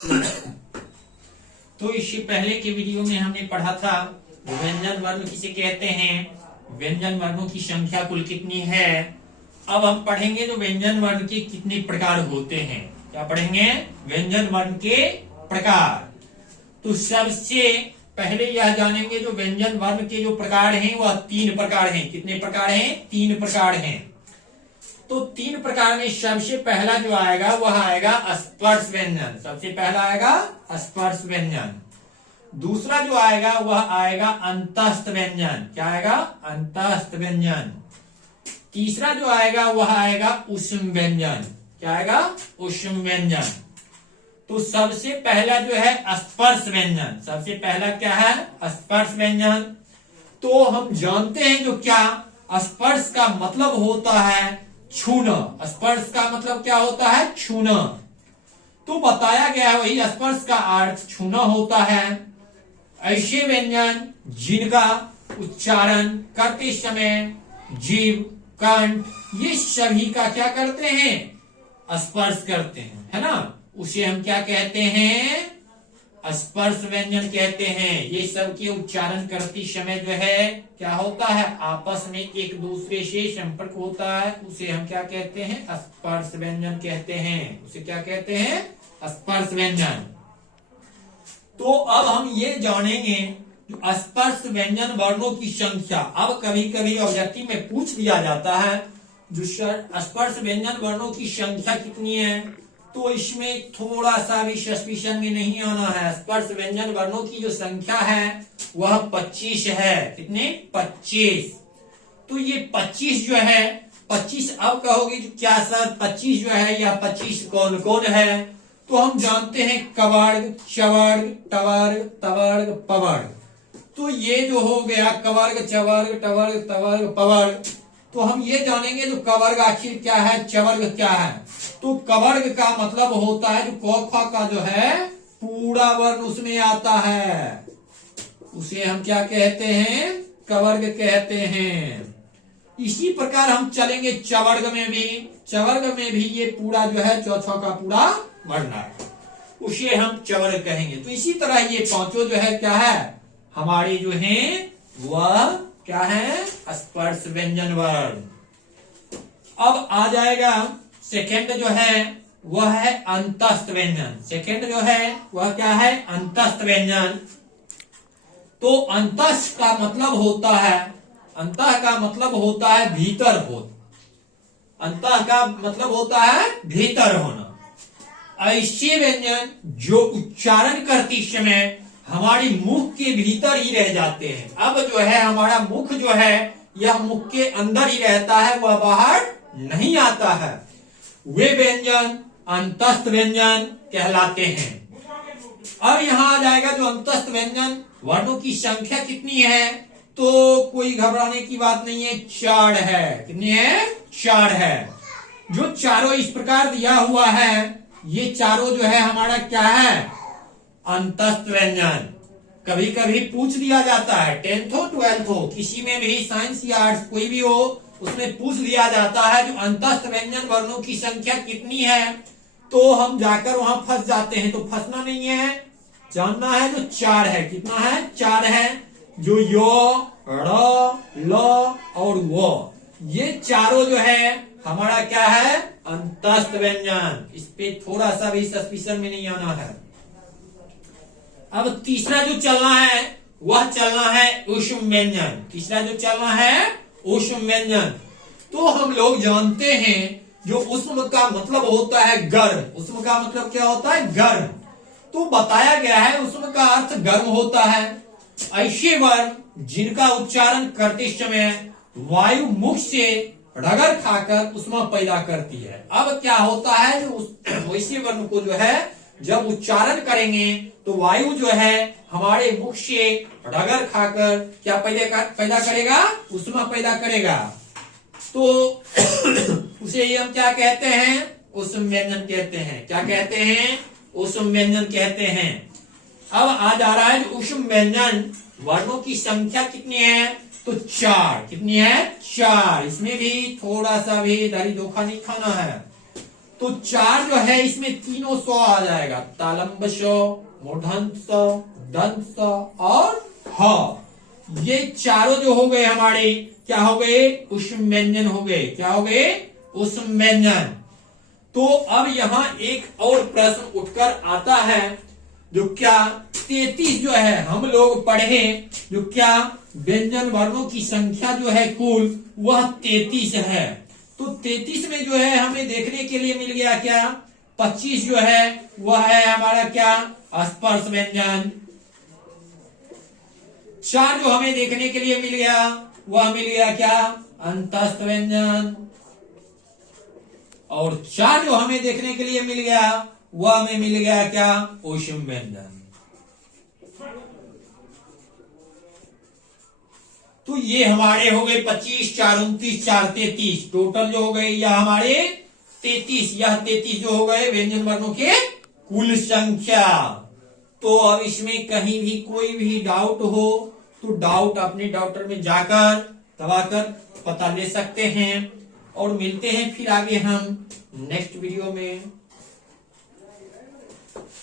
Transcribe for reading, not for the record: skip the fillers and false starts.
तो इससे पहले के वीडियो में हमने पढ़ा था व्यंजन वर्ण किसे कहते हैं, व्यंजन वर्णों की संख्या कुल कितनी है। अब हम पढ़ेंगे तो व्यंजन वर्ण के कितने प्रकार होते हैं। क्या पढ़ेंगे? व्यंजन वर्ण के प्रकार। तो सबसे पहले यह जानेंगे जो व्यंजन वर्ण के जो प्रकार हैं वह 3 प्रकार हैं। कितने प्रकार हैं? 3 प्रकार हैं। तो 3 प्रकार में सबसे पहला जो आएगा वह आएगा स्पर्श व्यंजन। सबसे पहला आएगा स्पर्श व्यंजन। दूसरा जो आएगा वह आएगा अंतस्थ व्यंजन। क्या आएगा? अंतस्थ व्यंजन। तीसरा जो आएगा वह आएगा ऊष्म व्यंजन। क्या आएगा? ऊष्म व्यंजन। तो सबसे पहला जो है स्पर्श व्यंजन। सबसे पहला क्या है? स्पर्श व्यंजन। तो हम जानते हैं जो क्या स्पर्श का मतलब होता है छूना। स्पर्श का मतलब क्या होता है? छूना। तो बताया गया है वही स्पर्श का अर्थ छूना होता है। ऐसे व्यंजन जिनका उच्चारण करते समय जीभ, कंठ ये सभी का क्या करते हैं? स्पर्श करते हैं, है ना। उसे हम क्या कहते हैं? स्पर्श व्यंजन कहते हैं। ये सब के उच्चारण करते समय जो है क्या होता है? आपस में एक दूसरे से संपर्क होता है। उसे हम क्या कहते हैं? स्पर्श व्यंजन कहते हैं। उसे क्या कहते हैं? स्पर्श व्यंजन। तो अब हम ये जानेंगे स्पर्श व्यंजन वर्णों की संख्या। अब कभी कभी ऑब्जेक्टिव में पूछ दिया जाता है जो स्पर्श व्यंजन वर्णों की संख्या कितनी है, तो इसमें थोड़ा सा भी सस्पिशन में नहीं आना है। स्पर्श व्यंजन वर्णों की जो संख्या है वह 25 है। कितने? 25। तो ये 25 जो है 25 अब कहोगे जो क्या सर 25 जो है या 25 कौन कौन है? तो हम जानते हैं कवर्ग, चवर्ग, टवर्ग, तवर्ग, पवर्ग। तो ये जो हो गया कवर्ग, चवर्ग, टवर्ग, तवर्ग, पवर्ग। तो हम ये जानेंगे जो कवर्ग आखिर क्या है, चवर्ग क्या है। तो कवर्ग का मतलब होता है जो क ख का जो है पूरा वर्ण उसमें आता है, उसे हम क्या कहते हैं? कवर्ग कहते हैं। इसी प्रकार हम चलेंगे चवर्ग में भी। चवर्ग में भी ये पूरा जो है चौथा का पूरा वर्ण है, उसे हम चवर्ग कहेंगे। तो इसी तरह ये पांचों जो है क्या है हमारे जो हैं वह क्या है? स्पर्श व्यंजन वर्ण। अब आ जाएगा सेकंड जो है वह है अंतस्थ व्यंजन। सेकंड जो है वह क्या है? अंतस्थ व्यंजन। तो अंतस्थ का मतलब होता है, अंतः का मतलब होता है भीतर हो। अंतः का मतलब होता है भीतर होना। ऐसे व्यंजन जो उच्चारण करते समय हमारी मुख के भीतर ही रह जाते हैं। अब जो है हमारा मुख जो है यह मुख के अंदर ही रहता है, वह बाहर नहीं आता है। वे व्यंजन अंतस्थ व्यंजन कहलाते हैं। अब यहाँ आ जाएगा जो अंतस्थ व्यंजन वर्णों की संख्या कितनी है, तो कोई घबराने की बात नहीं है, 4 है। कितनी है? 4 है। जो चारों इस प्रकार दिया हुआ है, ये चारों जो है हमारा क्या है? अंतस्थ व्यंजन। कभी कभी पूछ दिया जाता है 10th हो 12th हो, किसी में भी साइंस या आर्ट्स कोई भी हो, उसमें पूछ दिया जाता है जो अंतस्थ व्यंजन वर्णों की संख्या कितनी है, तो हम जाकर वहां फंस जाते हैं। तो फंसना नहीं है, जानना है जो 4 है। कितना है? 4 है। जो यो, र, ल और वो, ये चारों जो है हमारा क्या है? अंतस्थ व्यंजन। इस पे थोड़ा सा भी सस्पिशन में नहीं आना है। अब तीसरा जो चलना है वह चलना है ऊष्म व्यंजन। तीसरा जो चलना है ऊष्म व्यंजन। तो हम लोग जानते हैं जो ऊष्म का मतलब होता है गर्म। ऊष्म का मतलब क्या होता है? गर्म। तो बताया गया है ऊष्म का अर्थ गर्म होता है। ऐसे वर्ण जिनका उच्चारण करते समय वायु मुख से रगड़ खाकर उष्मा पैदा करती है। अब क्या होता है जो वैसे वर्ण को जो है जब उच्चारण करेंगे तो वायु जो है हमारे मुख से रगड़ खाकर क्या पैदा करेगा? उष्मा पैदा करेगा। तो उसे हम क्या कहते हैं? ऊष्म व्यंजन कहते हैं। क्या कहते हैं? ऊष्म व्यंजन कहते हैं। अब आ जा रहा है ऊष्म व्यंजन वर्णों की संख्या कितनी है, तो 4। कितनी है? 4। इसमें भी थोड़ा सा भी धरी धोखा नहीं खाना है। तो 4 जो है इसमें तीनों सौ आ जाएगा, तालंब स, मूर्धन्य स, दंत स और ह। ये चारों जो हो गए हमारे क्या हो गए, ऊष्म व्यंजन हो गए। क्या हो गए, ऊष्म व्यंजन। तो अब यहां एक और प्रश्न उठकर आता है, जो क्या 33 जो है हम लोग पढ़े, जो क्या व्यंजन वर्णों की संख्या जो है कुल वह 33 है। तो 33 में जो है हमें देखने के लिए मिल गया क्या, 25 जो है वह है हमारा क्या, स्पर्श व्यंजन। 4 जो हमें देखने के लिए मिल गया वह मिल गया क्या, अंतस्थ व्यंजन। और 4 जो हमें देखने के लिए मिल गया वह हमें मिल गया क्या, ऊष्म व्यंजन। तो ये हमारे हो गए 25, 4 29, 4 33, टोटल जो हो गए यह हमारे 33। यह 33 जो हो गए व्यंजन वर्णों के कुल संख्या। तो अब इसमें कहीं भी कोई भी डाउट हो तो डाउट अपने डॉक्टर में जाकर दबाकर पता ले सकते हैं। और मिलते हैं फिर आगे हम नेक्स्ट वीडियो में।